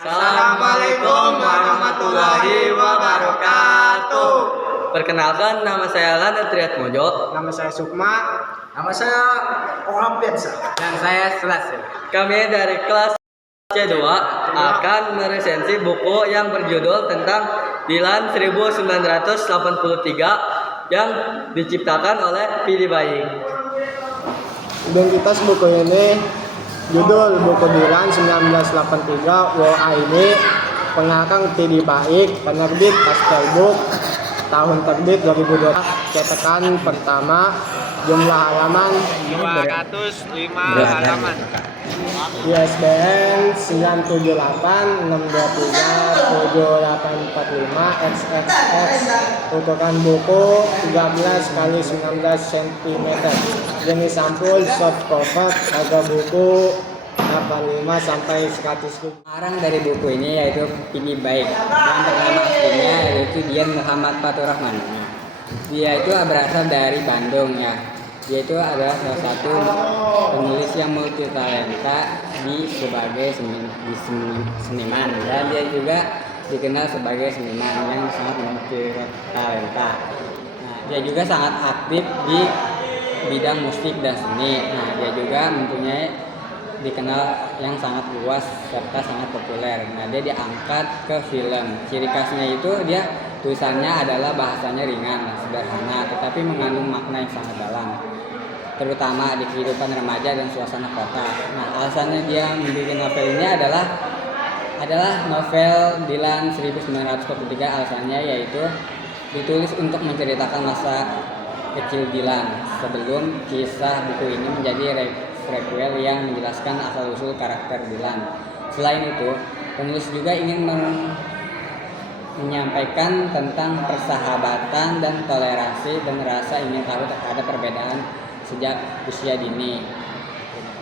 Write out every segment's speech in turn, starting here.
Assalamualaikum warahmatullahi wabarakatuh. Perkenalkan, nama saya Lana Triatmojo. Nama saya Sukma. Nama saya orang biasa. Dan saya Selas. Kami dari kelas C2 akan meresensi buku yang berjudul tentang Dilan 1983 yang diciptakan oleh Pilih Baik. Identitas buku ini, judul buku Dilan 1983 WA ini, pengarang Pilih Baik, penerbit Pastel Book, tahun terbit 2002, cetakan pertama, jumlah halaman 205 halaman. ISBN 978637845XXX, ukuran buku 13 x 19 cm, jenis sampul soft cover, harga buku 85 sampai 100 ribu. Pengarang dari buku ini yaitu Pilih Baik. Yang bernama aslinya yaitu Dian Muhammad Fatur Rahman. Dia itu berasal dari Bandung ya. Dia itu adalah salah satu penulis yang multi talenta sebagai seniman, dan dia juga dikenal sebagai seniman yang sangat multi talenta. Nah, dia juga sangat aktif di bidang musik dan seni. Nah, dia juga mempunyai dikenal yang sangat luas serta sangat populer. Nah, dia diangkat ke film. Ciri khasnya itu dia tulisannya adalah bahasanya ringan, sederhana, tetapi mengandung makna yang sangat dalam, terutama di kehidupan remaja dan suasana kota. Nah, alasannya dia membuat novel ini adalah novel Dilan 1943. Alasannya yaitu ditulis untuk menceritakan masa kecil Dilan sebelum kisah buku ini menjadi prequel yang menjelaskan asal-usul karakter Dilan. Selain itu, penulis juga ingin menyampaikan tentang persahabatan dan toleransi dan rasa ingin tahu terhadap perbedaan sejak usia dini.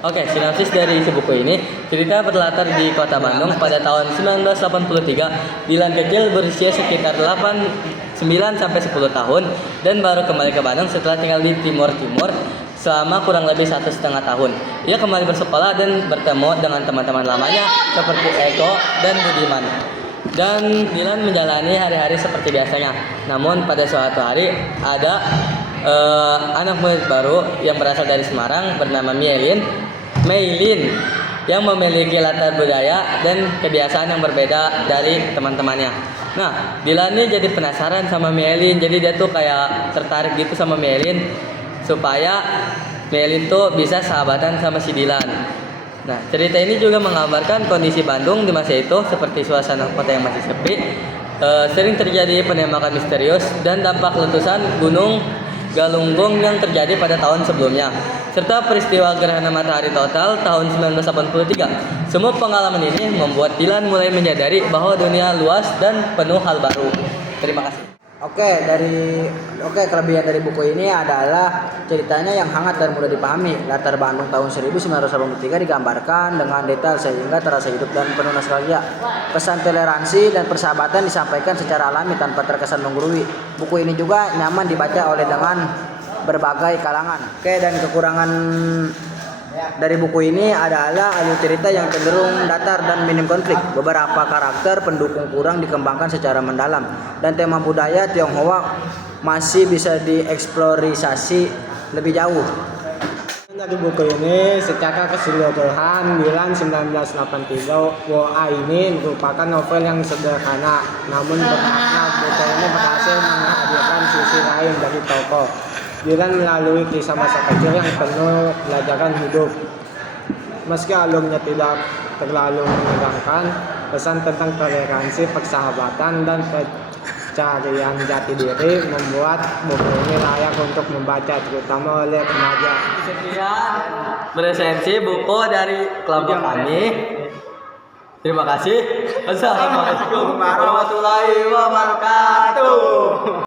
Oke, sinopsis dari isi buku ini. Cerita berlatar di kota Bandung pada tahun 1983. Dilan kecil berusia sekitar 9 sampai 10 tahun dan baru kembali ke Bandung setelah tinggal di Timur selama kurang lebih 1,5 tahun. Ia kembali bersekolah dan bertemu dengan teman-teman lamanya seperti Eko dan Budiman. Dan Dilan menjalani hari-hari seperti biasanya. Namun pada suatu hari ada anak murid baru yang berasal dari Semarang bernama Meilin yang memiliki latar budaya dan kebiasaan yang berbeda dari teman-temannya. Nah, Dilan ini jadi penasaran sama Meilin. Jadi dia tuh kayak tertarik gitu sama Meilin supaya Meilin tuh bisa sahabatan sama si Dilan. Nah, cerita ini juga menggambarkan kondisi Bandung di masa itu seperti suasana kota yang masih sepi, sering terjadi penembakan misterius dan dampak letusan Gunung Galunggung yang terjadi pada tahun sebelumnya, serta peristiwa gerhana matahari total tahun 1983. Semua pengalaman ini membuat Dilan mulai menyadari bahwa dunia luas dan penuh hal baru. Terima kasih. Kelebihan dari buku ini adalah ceritanya yang hangat dan mudah dipahami. Latar Bandung tahun 1983 digambarkan dengan detail sehingga terasa hidup dan penuh nostalgia. Pesan toleransi dan persahabatan disampaikan secara alami tanpa terkesan menggurui. Buku ini juga nyaman dibaca oleh dengan berbagai kalangan. Dan kekurangan dari buku ini adalah alur cerita yang cenderung datar dan minim konflik. Beberapa karakter pendukung kurang dikembangkan secara mendalam, dan tema budaya Tionghoa masih bisa dieksplorasi lebih jauh. Dari buku ini, secara keseluruhan, Dilan 1983 WA ini merupakan novel yang sederhana, namun bermakna. Buku ini berhasil menghadirkan sisi lain dari tokoh Dilan melalui kisah masa kecil yang penuh pelajaran hidup. Meski alurnya tidak terlalu menegangkan, pesan tentang toleransi, persahabatan, dan pencarian jati diri membuat buku ini layak untuk membaca, terutama oleh remaja. Sekian resensi buku dari kelompok kami. Terima kasih. Assalamualaikum warahmatullahi wabarakatuh.